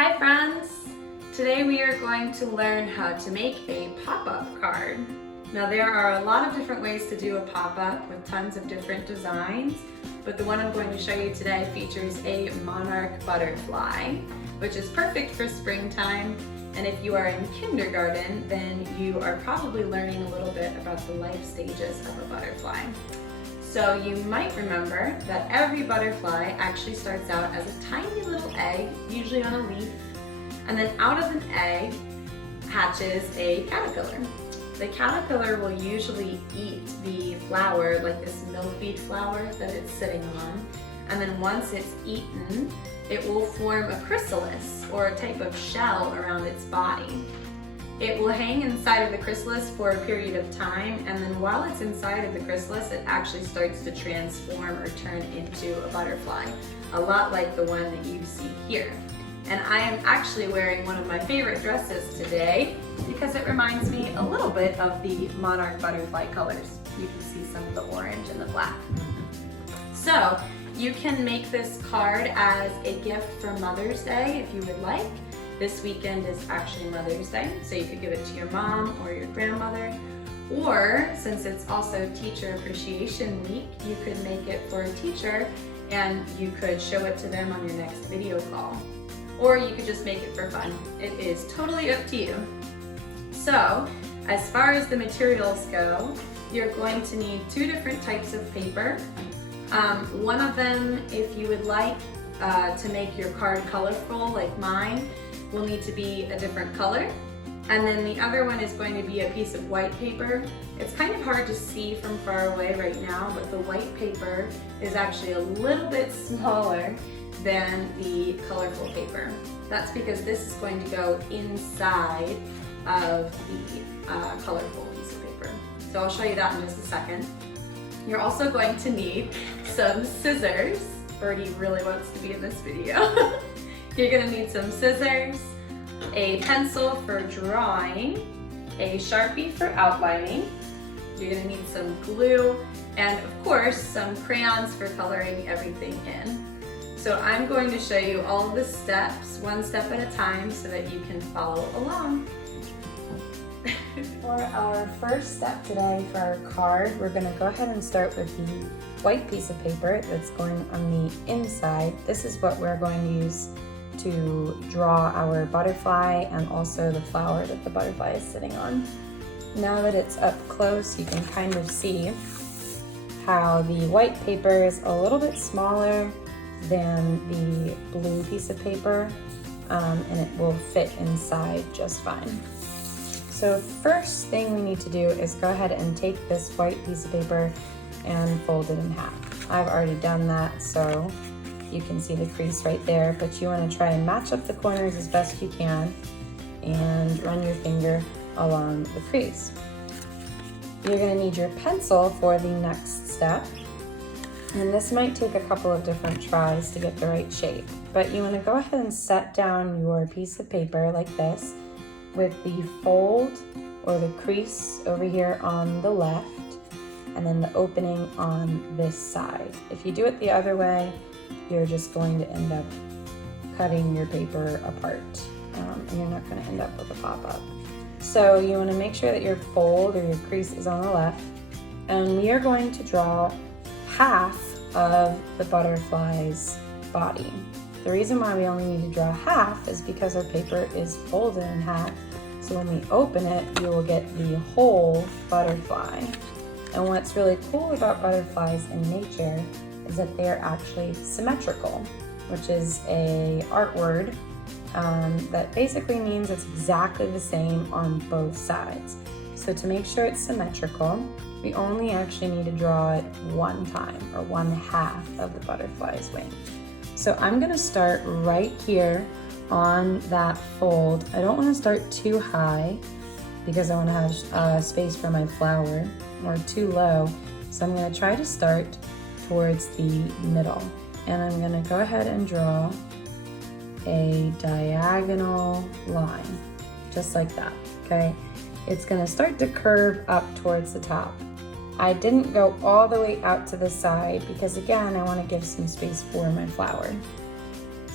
Hi friends! Today we are going to learn how to make a pop-up card. Now there are a lot of different ways to do a pop-up with tons of different designs, but the one I'm going to show you today features a monarch butterfly, which is perfect for springtime. And if you are in kindergarten, then you are probably learning a little bit about the life stages of a butterfly. So you might remember that every butterfly actually starts out as a tiny little egg, usually on a leaf, and then out of an egg hatches a caterpillar. The caterpillar will usually eat the flower, like this milkweed flower that it's sitting on, and then once it's eaten, it will form a chrysalis, or a type of shell around its body. It will hang inside of the chrysalis for a period of time, and then while it's inside of the chrysalis, it actually starts to transform or turn into a butterfly, a lot like the one that you see here. And I am actually wearing one of my favorite dresses today because it reminds me a little bit of the monarch butterfly colors. You can see some of the orange and the black. So you can make this card as a gift for Mother's Day if you would like. This weekend is actually Mother's Day, so you could give it to your mom or your grandmother. Or, since it's also Teacher Appreciation Week, you could make it for a teacher and you could show it to them on your next video call. Or you could just make it for fun. It is totally up to you. So, as far as the materials go, you're going to need two different types of paper. One of them, if you would like to make your card colorful like mine, will need to be a different color. And then the other one is going to be a piece of white paper. It's kind of hard to see from far away right now, but the white paper is actually a little bit smaller than the colorful paper. That's because this is going to go inside of the colorful piece of paper. So I'll show you that in just a second. You're also going to need some scissors. Birdie really wants to be in this video. You're gonna need some scissors, a pencil for drawing, a Sharpie for outlining. You're gonna need some glue, and of course, some crayons for coloring everything in. So I'm going to show you all of the steps, one step at a time, so that you can follow along. For our first step today for our card, we're gonna go ahead and start with the white piece of paper that's going on the inside. This is what we're going to use to draw our butterfly and also the flower that the butterfly is sitting on. Now that it's up close, you can kind of see how the white paper is a little bit smaller than the blue piece of paper, and it will fit inside just fine. So first thing we need to do is go ahead and take this white piece of paper and fold it in half. I've already done that, so you can see the crease right there, but you want to try and match up the corners as best you can and run your finger along the crease. You're going to need your pencil for the next step, and this might take a couple of different tries to get the right shape, but you want to go ahead and set down your piece of paper like this with the fold or the crease over here on the left and then the opening on this side. If you do it the other way, you're just going to end up cutting your paper apart, and you're not going to end up with a pop-up. So you want to make sure that your fold or your crease is on the left, and we are going to draw half of the butterfly's body. The reason why we only need to draw half is because our paper is folded in half, so when we open it, you will get the whole butterfly. And what's really cool about butterflies in nature is that they're actually symmetrical, which is a art word that basically means it's exactly the same on both sides. So to make sure it's symmetrical, we only actually need to draw it one time, or one half of the butterfly's wing. So I'm gonna start right here on that fold. I don't wanna start too high because I wanna have space for my flower, or too low. So I'm gonna try to start towards the middle, and I'm going to go ahead and draw a diagonal line just like that. Okay, it's going to start to curve up towards the top. I didn't go all the way out to the side because again I want to give some space for my flower.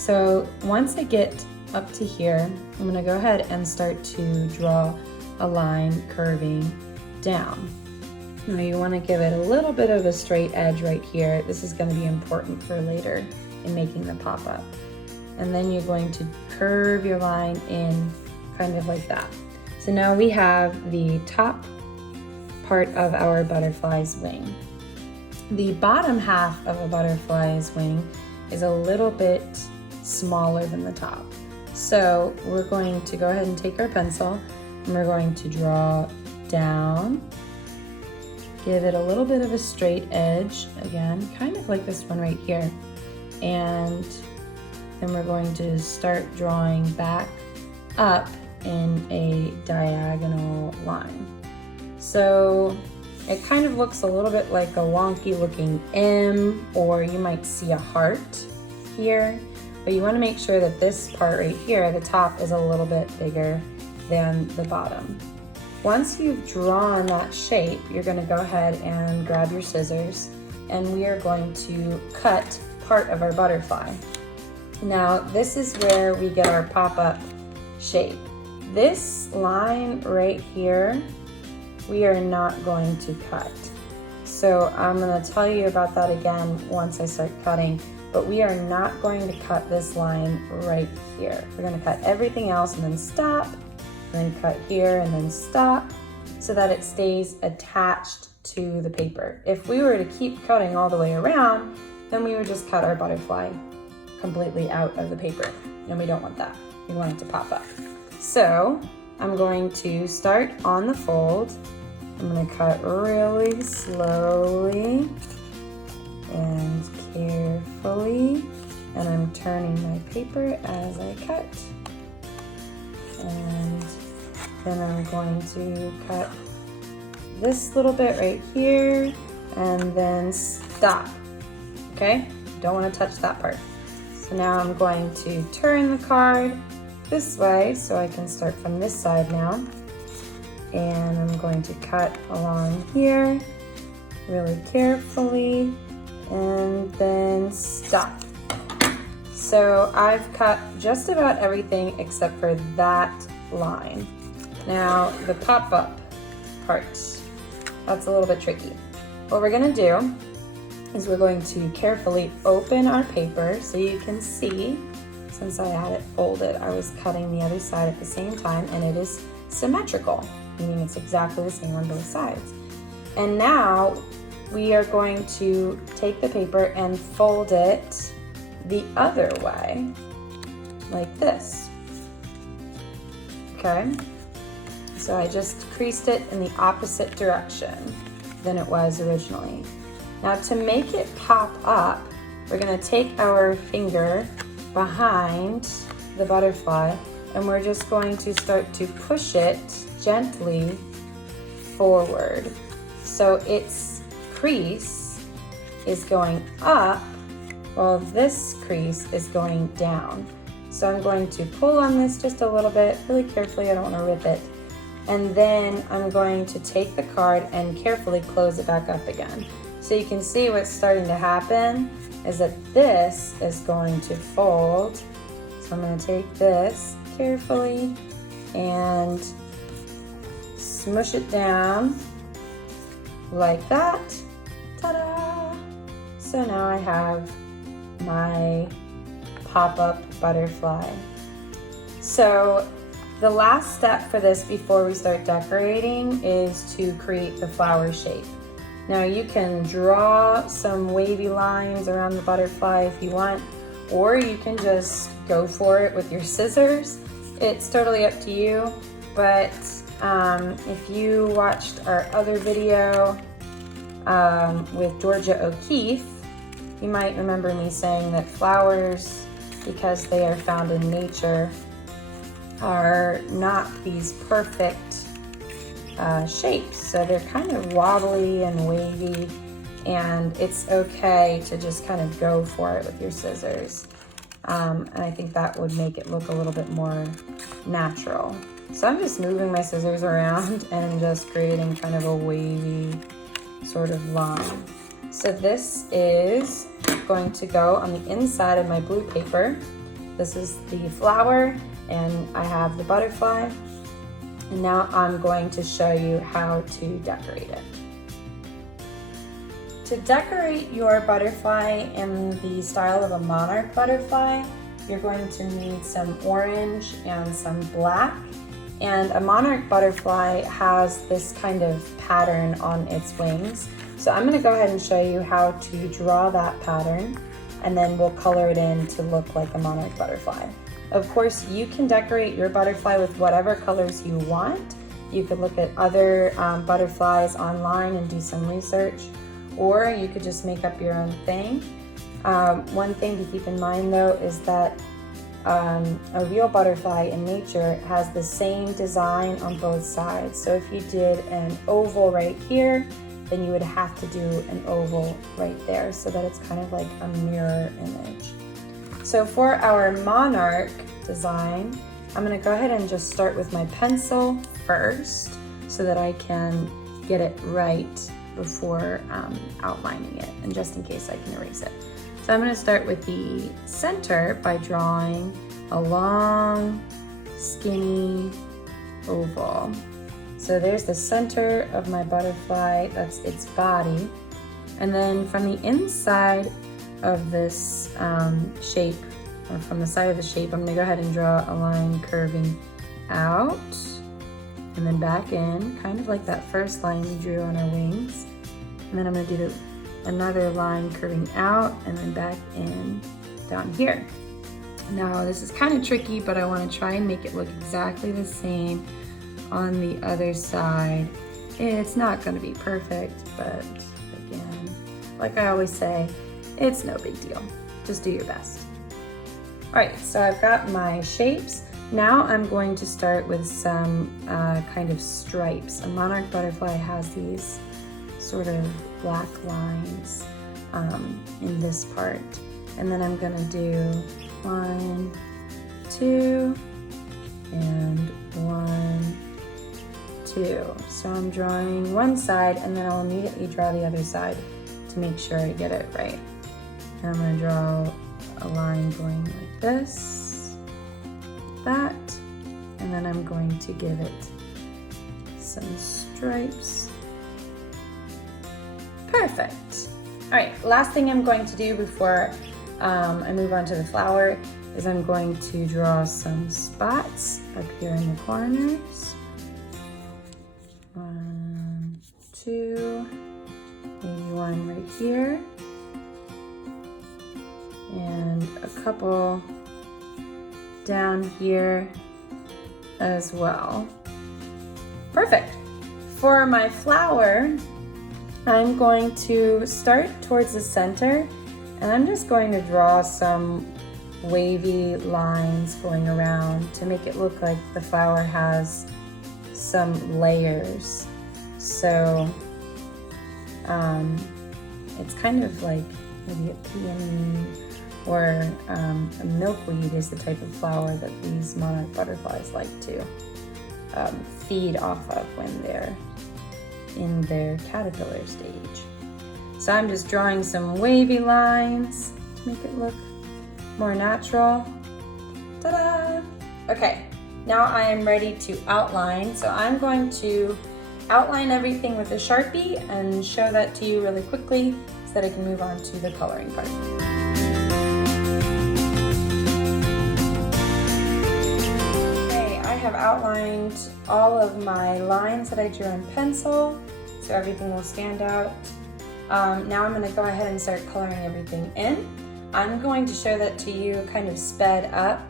So once I get up to here, I'm gonna go ahead and start to draw a line curving down. Now you wanna give it a little bit of a straight edge right here. This is gonna be important for later in making the pop-up. And then you're going to curve your line in kind of like that. So now we have the top part of our butterfly's wing. The bottom half of a butterfly's wing is a little bit smaller than the top. So we're going to go ahead and take our pencil and we're going to draw down, give it a little bit of a straight edge, again, kind of like this one right here. And then we're going to start drawing back up in a diagonal line. So it kind of looks a little bit like a wonky looking M, or you might see a heart here, but you want to make sure that this part right here, the top, is a little bit bigger than the bottom. Once you've drawn that shape, you're going to go ahead and grab your scissors, and we are going to cut part of our butterfly. Now this is where we get our pop-up shape. This line right here, we are not going to cut. So I'm going to tell you about that again once I start cutting, but we are not going to cut this line right here. We're going to cut everything else and then stop, and then cut here and then stop, so that it stays attached to the paper. If we were to keep cutting all the way around, then we would just cut our butterfly completely out of the paper, and we don't want that. We want it to pop up. So I'm going to start on the fold. I'm going to cut really slowly and carefully, and I'm turning my paper as I cut. And then I'm going to cut this little bit right here and then stop. Okay? Don't want to touch that part. So now I'm going to turn the card this way so I can start from this side now. And I'm going to cut along here really carefully and then stop. So I've cut just about everything except for that line. Now the pop-up part, that's a little bit tricky. What we're gonna do is we're going to carefully open our paper so you can see, since I had it folded, I was cutting the other side at the same time, and it is symmetrical, meaning it's exactly the same on both sides. And now we are going to take the paper and fold it the other way, like this. Okay? So I just creased it in the opposite direction than it was originally. Now to make it pop up, we're going to take our finger behind the butterfly and we're just going to start to push it gently forward. So its crease is going up while this crease is going down. So I'm going to pull on this just a little bit, really carefully, I don't want to rip it. And then I'm going to take the card and carefully close it back up again. So you can see what's starting to happen is that this is going to fold. So I'm going to take this carefully and smush it down like that. Ta-da! So now I have my pop-up butterfly. So the last step for this before we start decorating is to create the flower shape. Now you can draw some wavy lines around the butterfly if you want, or you can just go for it with your scissors. It's totally up to you, but if you watched our other video with Georgia O'Keeffe, you might remember me saying that flowers, because they are found in nature, are not these perfect shapes. So they're kind of wobbly and wavy, and it's okay to just kind of go for it with your scissors. And I think that would make it look a little bit more natural. So I'm just moving my scissors around and just creating kind of a wavy sort of line. So this is going to go on the inside of my blue paper. This is the flower, and I have the butterfly. And now I'm going to show you how to decorate it. To decorate your butterfly in the style of a monarch butterfly, you're going to need some orange and some black. And a monarch butterfly has this kind of pattern on its wings. So I'm going to go ahead and show you how to draw that pattern, and then we'll color it in to look like a monarch butterfly. Of course, you can decorate your butterfly with whatever colors you want. You could look at other butterflies online and do some research, or you could just make up your own thing. One thing to keep in mind though is that a real butterfly in nature has the same design on both sides. So if you did an oval right here, then you would have to do an oval right there so that it's kind of like a mirror image. So for our monarch design, I'm going to go ahead and just start with my pencil first so that I can get it right before outlining it, and just in case I can erase it. So I'm going to start with the center by drawing a long, skinny oval. So there's the center of my butterfly, that's its body. And then from the inside of this shape, or from the side of the shape, I'm going to go ahead and draw a line curving out and then back in, kind of like that first line we drew on our wings. And then I'm going to do another line curving out and then back in down here. Now this is kind of tricky, but I want to try and make it look exactly the same on the other side. It's not going to be perfect, but again, like I always say, it's no big deal. Just do your best. All right, so I've got my shapes. Now I'm going to start with some kind of stripes. A monarch butterfly has these sort of black lines in this part. And then I'm gonna do 1, 2, and 1, 2. So I'm drawing one side, and then I'll immediately draw the other side to make sure I get it right. And I'm gonna draw a line going like this, that, and then I'm going to give it some stripes. Perfect. All right, last thing I'm going to do before I move on to the flower is I'm going to draw some spots up here in the corners. 1, 2, maybe one right here, and a couple down here as well. Perfect. For my flower, I'm going to start towards the center, and I'm just going to draw some wavy lines going around to make it look like the flower has some layers. So it's kind of like maybe a peony or a milkweed is the type of flower that these monarch butterflies like to feed off of when they're in their caterpillar stage. So I'm just drawing some wavy lines to make it look more natural. Ta-da! Okay, now I am ready to outline. So I'm going to outline everything with a Sharpie and show that to you really quickly so that I can move on to the coloring part. I have outlined all of my lines that I drew in pencil, so everything will stand out. Now I'm going to go ahead and start coloring everything in. I'm going to show that to you kind of sped up,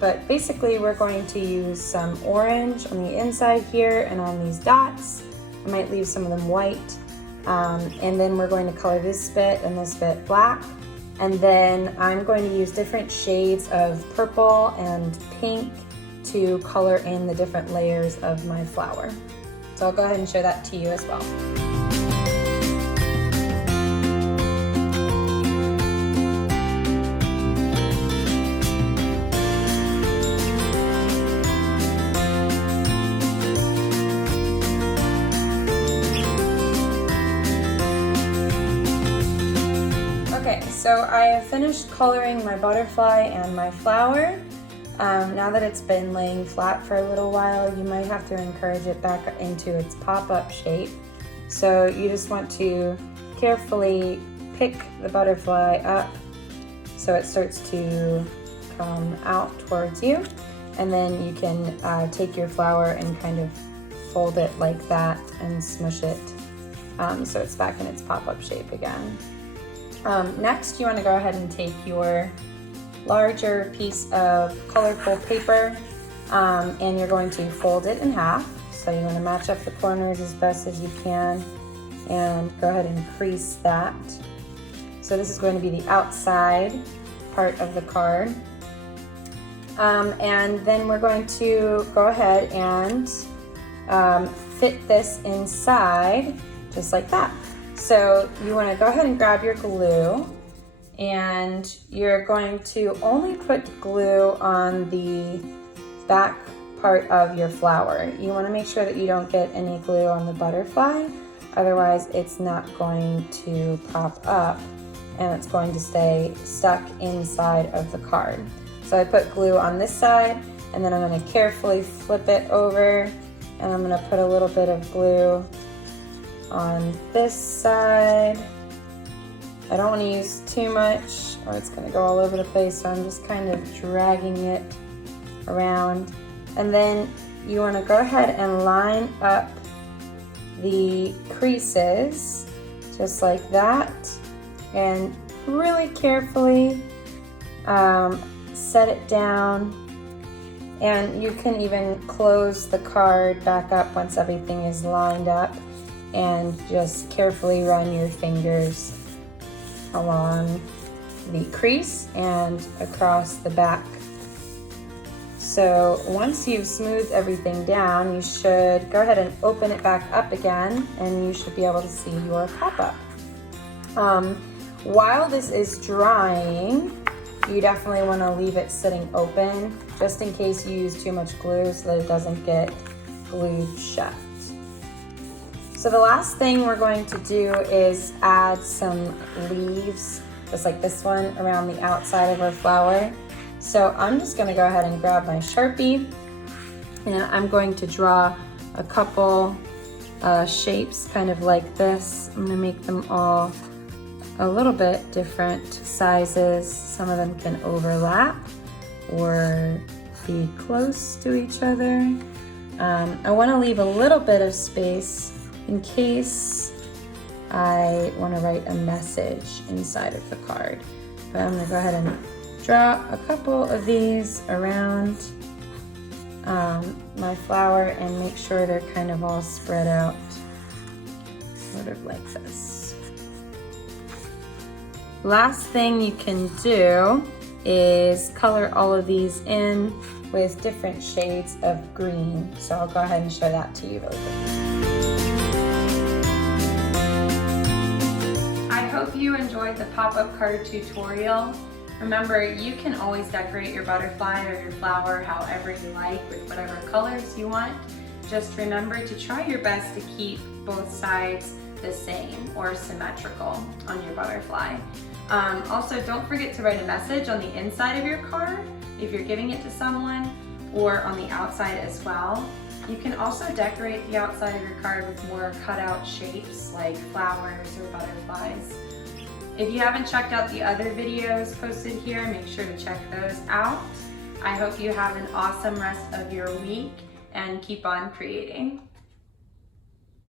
but basically we're going to use some orange on the inside here and on these dots. I might leave some of them white, and then we're going to color this bit and this bit black. And then I'm going to use different shades of purple and pink to color in the different layers of my flower. So I'll go ahead and show that to you as well. so I have finished coloring my butterfly and my flower. Now that it's been laying flat for a little while, you might have to encourage it back into its pop-up shape. So you just want to carefully pick the butterfly up so it starts to come out towards you. And then you can take your flower and kind of fold it like that and smush it so it's back in its pop-up shape again. Next, you want to go ahead and take your larger piece of colorful paper and you're going to fold it in half. So you want to match up the corners as best as you can and go ahead and crease that. So this is going to be the outside part of the card. And then we're going to go ahead and fit this inside just like that. So you want to go ahead and grab your glue, and you're going to only put glue on the back part of your flower. You want to make sure that you don't get any glue on the butterfly, otherwise it's not going to pop up and it's going to stay stuck inside of the card. So I put glue on this side, and then I'm going to carefully flip it over, and I'm going to put a little bit of glue on this side. I don't want to use too much or it's going to go all over the place, so I'm just kind of dragging it around. And then you want to go ahead and line up the creases just like that, and really carefully set it down. And you can even close the card back up once everything is lined up, and just carefully run your fingers along the crease and across the back. So once you've smoothed everything down, you should go ahead and open it back up again, and you should be able to see your pop-up. While this is drying, you definitely want to leave it sitting open just in case you use too much glue so that it doesn't get glued shut. So the last thing we're going to do is add some leaves, just like this one, around the outside of our flower. So I'm just going to go ahead and grab my Sharpie, and I'm going to draw a couple shapes kind of like this. I'm going to make them all a little bit different sizes. Some of them can overlap or be close to each other. I want to leave a little bit of space in case I want to write a message inside of the card. But I'm going to go ahead and draw a couple of these around my flower and make sure they're kind of all spread out, sort of like this. Last thing you can do is color all of these in with different shades of green. So I'll go ahead and show that to you really quickly. I hope you enjoyed the pop-up card tutorial. Remember, you can always decorate your butterfly or your flower however you like with whatever colors you want. Just remember to try your best to keep both sides the same or symmetrical on your butterfly. Also, don't forget to write a message on the inside of your card if you're giving it to someone, or on the outside as well. You can also decorate the outside of your card with more cutout shapes like flowers or butterflies. If you haven't checked out the other videos posted here, make sure to check those out. I hope you have an awesome rest of your week and keep on creating.